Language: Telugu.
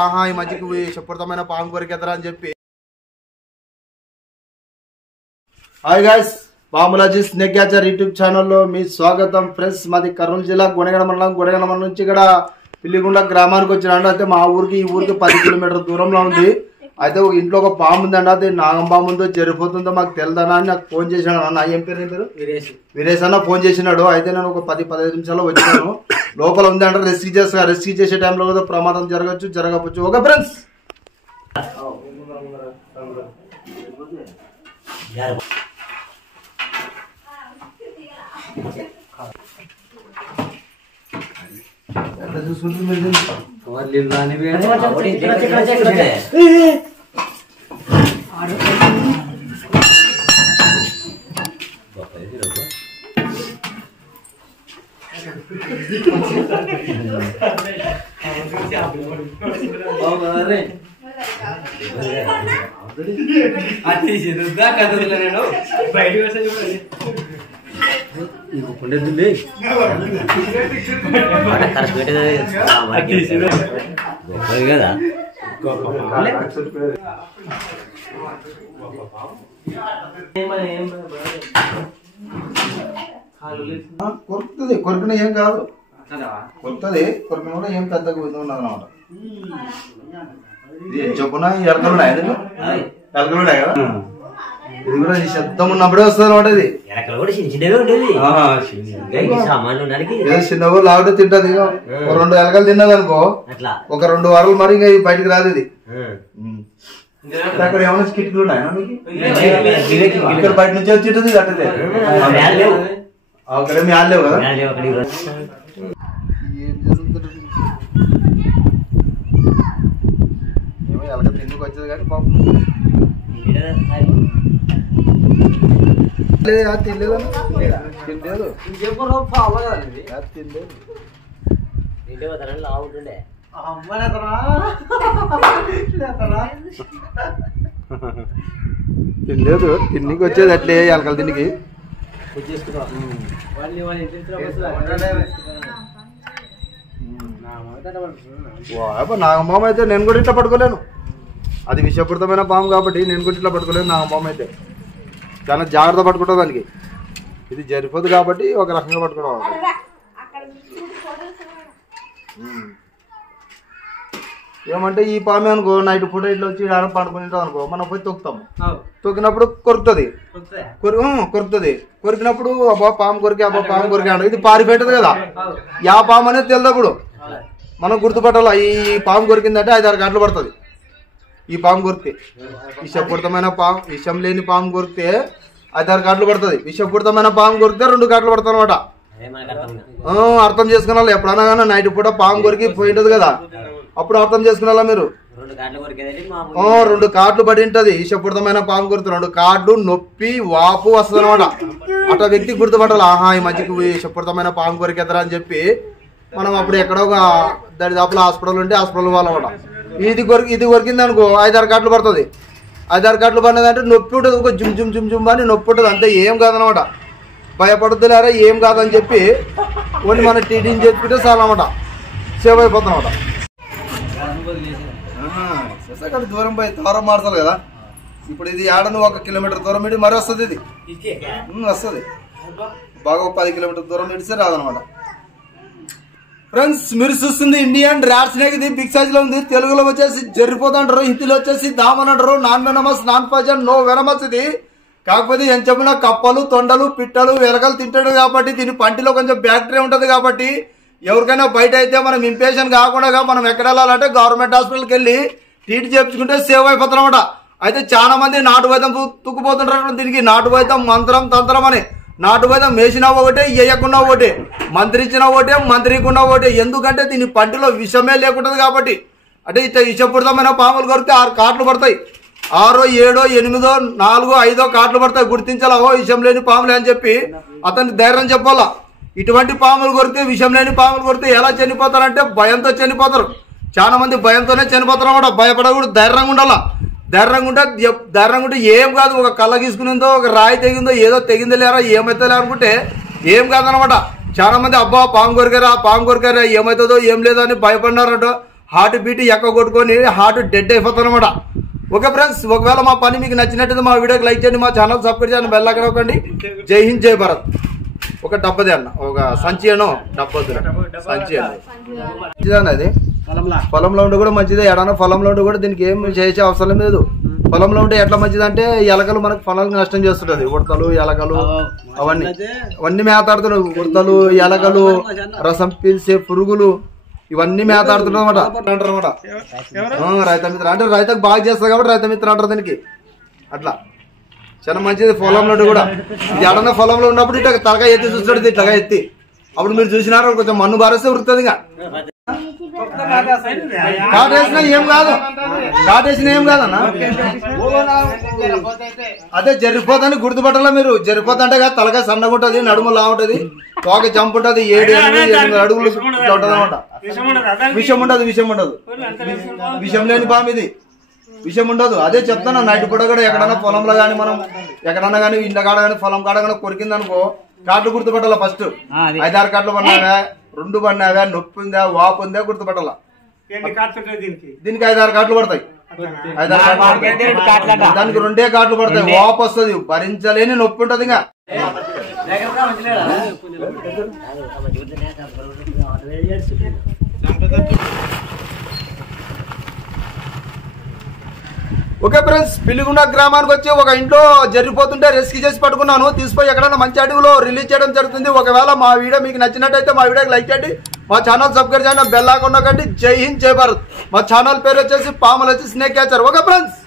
ఆహా ఈ మధ్యకి విషపూరితమైన పాము కొరికెదరా అని చెప్పి. Hi guys, Bamulaji snake catcher YouTube ఛానల్లో మీ స్వాగతం. ఫ్రెండ్స్, మాది కర్నూలు జిల్లా గుణగణ మండలం నుంచి ఇక్కడ పిల్లిగుండ గ్రామానికి వచ్చినాడు. అయితే మా ఊరికి ఈ ఊరికి 10 కిలోమీటర్ల దూరంలో ఉంది. అయితే ఒక ఇంట్లో ఒక పాము ఉందండి. అది నాగం పాము ఉందో జరిపోతుందో మాకు తెలియదనా అని నాకు ఫోన్ చేసినాడు. అన్న ఏం పేరు? పేరు వీరేష్ అన్న ఫోన్ చేసినాడు. అయితే నేను ఒక 10-15 నిమిషాల్లో వచ్చినాను. లోపల ఉంది అంటే రెస్క్యూ చేసే టైంలో కూడా ప్రమాదం జరగవచ్చు. ఓకే ఫ్రెండ్స్, చూసుకుంటుంది కొరుకుతుంది. కొరికిన ఏం కాదు, కొరుకుతుంది. కొరికిన కూడా ఏం పెద్దగా ఉన్నది అన్నమాట. ఇది చెప్పున ఎలకలున్నాయి, ఎలకలున్నాయి కదా. ఇది కూడా శబ్దం ఉన్నప్పుడే వస్తుంది అనమాట. ఇది చిన్నగా లాగుతూ తింటది. 2 ఎలకలు తిన్నది అనుకో, ఒక 2 వారాలు మరి ఇంకా బయటకు రాదు. ఇది అక్కడ ఏమైనా కిటికీలు ఉన్నాయా మీకు? ఇక్కడ బయట నుంచి వచ్చి అట్టదే అక్కడే మీ ఆడలేవు కదా. ఏం జరుగుతుంది? ఏమో ఎలక తిండికి వచ్చేది కానీ పాపం తినలేదు. తిండికి వచ్చేది అట్లే ఎలకల తిండికి. నాగంపాము అయితే నేను కూడా ఇట్లా పట్టుకోలేను. అది విషపూరితమైన పాము కాబట్టి నేను కూడా ఇట్లా పట్టుకోలేను. నాగంపాము అయితే చాలా జాగ్రత్త పట్టుకుంటుంది. దానికి ఇది జరిపోదు కాబట్టి ఒక రకంగా పట్టుకోవడం. ఏమంటే ఈ పాము అనుకో నైట్ పూట ఇట్లా వచ్చి పడుకుని అనుకో, మనం పోయి తొక్కుతాము. తొక్కినప్పుడు కొరుకుతుంది. కొరికినప్పుడు అబ్బా పాము కొరికి అంటే ఇది పారిపెట్టదు కదా. యా పాము అనేది తెలియదు. మనం గుర్తుపట్టాలి. ఈ పాము కొరికిందంటే 5-6 గంటలు పడుతుంది. ఈ పాము కొరికితే విషపూరితమైన పాము, విషం లేని పాము కొరికితే 5-6 గంటలు పడుతుంది. విషపూరితమైన పాము కొరికితే 2 గంటలు పడుతుంది అనమాట. అర్థం చేసుకున్నా. ఎప్పుడన్నా కానీ నైట్ పూట పాము కొరికి పోయింటది కదా, అప్పుడు అర్థం చేసుకున్నా మీరు. 2 కాట్లు పడి ఉంటది. విషపూరితమైన పాము కొరితే 2 కాట్లు నొప్పి వాపు వస్తుంది అనమాట. అట్లా వ్యక్తి గుర్తుపట్టాలి. ఆహా ఈ మధ్యకి విషపూరితమైన పాము కొరికెదరా అని చెప్పి. మనం అప్పుడు ఎక్కడో దరిదాపుల హాస్పిటల్ ఉంటే హాస్పిటల్ వాళ్ళమాట. ఇది కొరికింది అనుకో 5-6 కాట్లు పడుతుంది. 5-6 కాట్లు పడినదంటే నొప్పి ఉంటుంది. ఒక జుమ్ అని నొప్పి ఉంటుంది. అంతే, ఏం కాదనమాట. భయపడుతులేరా ఏం కాదని చెప్పి ఓన్లీ మన టీటీని చెప్పుకుంటే చాలా అనమాట. సేవ్ అయిపోతాం అనమాట. దూరం పోయి దూరం మారుతుంది కదా. ఇప్పుడు ఇది ఆడను 1 కిలోమీటర్ దూరం ఇడి మరి వస్తుంది. ఇది వస్తుంది బాగా 10 కిలోమీటర్ దూరం ఇడిస్తే రాదనమాట. ఫ్రెండ్స్, మీరు చూస్తుంది ఇండియన్ ర్యాట్ స్నేక్. ఇది బిగ్ సైజ్ లో ఉంది. తెలుగులో వచ్చేసి జరిపోతుంటారు, హిందీలో వచ్చేసి దామన్ అంటారు. Non venomous, non poison, no venomous. ఇది కాకపోతే ఏం చెప్పినా కప్పలు, తొండలు, పిట్టలు, ఎలకలు తింటాడు కాబట్టి దీని పంటిలో కొంచెం బ్యాక్టీరియా ఉంటుంది కాబట్టి ఎవరికైనా బయట అయితే మనం ఇంపేషన్ కాకుండా మనం ఎక్కడ వెళ్ళాలంటే గవర్నమెంట్ హాస్పిటల్కి వెళ్ళి ట్రీట్ చేయించుకుంటే సేవ్ అయిపోతారన్నమాట. అయితే చాలా మంది నాటు వైద్యం తుక్కుపోతుంటారు. దీనికి నాటు వైద్యం మంత్రం తంత్రం అని. నాటు వైద్యం వేసినా ఒకటే, వేయకుండా ఒకటే, మంత్రించినా ఒకటే, మంత్రికున్నా ఒకటే. ఎందుకంటే దీని పంటిలో విషమే లేకుంటుంది కాబట్టి. అంటే ఇట్లా విషపూరితమైన పాములు కొరికితే 6 కాట్లు పడతాయి. 6, 7, 8, 4, 5 కాట్లు పడతాయి. గుర్తించాలా విషం లేని పాములే అని చెప్పి అతనికి ధైర్యం చెప్పాలా. ఇటువంటి పాములు కొరికితే, విషం లేని పాములు కొరికితే ఎలా చనిపోతారంటే భయంతో చనిపోతారు. చాలా మంది భయంతోనే చనిపోతారు అన్నమాట. భయపడకూడదు, ధైర్యంగా ఉండాలా. ధైర్యంగా ఉంటే ఏం కాదు. ఒక కళ్ళ గీసుకునిందో ఒక రాయి తెగిందో ఏదో తెగిందో లేరా ఏమైతే అనుకుంటే ఏం కాదనమాట. చాలా మంది అబ్బా పాము కొరికారా ఏమవుతుందో ఏం లేదో అని భయపడినారట. హార్ట్ బీట్ ఎక్క కొట్టుకొని హార్ట్ డెడ్ అయిపోతానమాట. ఓకే ఫ్రెండ్స్, ఒకవేళ మా పని మీకు నచ్చినట్టు మా వీడియోకి లైక్ చేయండి, మా ఛానల్ సబ్స్క్రైబ్ చేయండి, బెల్ ఐకాన్ నొక్కండి. జై హింద్ జై భారత్. ఒక డబ్బది అన్న, ఒక సంచి అను డబ్బది సంచి మంచిదన్న. అది పొలంలో ఉండి కూడా మంచిదే. ఎడన్నా పొలంలో ఉండి కూడా దీనికి ఏం చేసే అవసరం లేదు. పొలంలో ఉంటే ఎట్లా మంచిదంటే ఎలకలు మనకు పొలాలకు నష్టం చేస్తుంటది. ఉడతలు ఎలకలు అవన్నీ మేతాడుతున్నాయి. ఉడతలు ఎలకలు రసం పీల్చే పురుగులు ఇవన్నీ మేతాడుతున్నాయి అనమాట. అంటారనమాట రైతు మిత్ర అంటే రైతుకు బాగా చేస్తారు కాబట్టి రైతు మిత్ర అంటారు దీనికి. అట్లా చాలా మంచిది. పొలంలో కూడా ఇది ఎడన్నా పొలంలో ఉన్నప్పుడు ఇట్లా తలగా ఎత్తి చూస్తాడు, ఇట్లాగా ఎత్తి అప్పుడు మీరు చూసినారు కొంచెం మన్ను బారేస్తే ఉరుకుతుంది. ఇంకా కాటేసినా ఏం కాదు, కాటేసినా ఏం కాదన్న. అదే జరిపోదని గుర్తుపట్టాల మీరు. జరిపోతుంటే కదా తలగా సన్నగా ఉంటది, నడుము లా ఉంటది, తోక జంప్ ఉంటది, 7 అడుగులు ఉంటది అనమాట. విషం ఉండదు, విషం లేని పాము ఇది, విషయం ఉండదు. అదే చెప్తాను. నైట్ పూట కూడా ఎక్కడన్నా పొలంలో గానీ మనం ఎక్కడన్నా గానీ ఇంట్లో కాడ కానీ పొలం కాడ కానీ కొరికింది అనుకో కాట్లు గుర్తుపట్టాల. ఫస్ట్ 5-6 కాట్లు పడినావా, 2 పడినావా, నొప్పి ఉందా, వాపు ఉందా గుర్తుపట్టాల. దీనికి 5-6 కాట్లు పడతాయి. 5-6 కాట్లు దానికి 2 కాట్లు పడతాయి. వాపు వస్తుంది, భరించలేని నొప్పి ఉంటది. ఇంకా ఓకే ఫ్రెండ్స్, పిల్లిగుండ గ్రామానికి వచ్చి ఒక ఇంట్లో జరిగిపోతుంటే రెస్క్యూ చేసి పట్టుకున్నాను. తీసుకుపోయి ఎక్కడైనా మంచి అడవిలో రిలీజ్ చేయడం జరుగుతుంది. ఒకవేళ మా వీడియో మీకు నచ్చినట్టయితే మా వీడియోకి లైక్ చేయండి, మా ఛానల్ సబ్స్క్రైబ్ చేయండి, బెల్ ఐకాన్ నొక్కండి. జై హింద్ జై భారత్. మా ఛానల్ పేరు వచ్చేసి పాములు వచ్చి స్నేక్ క్యాచర్. Okay friends.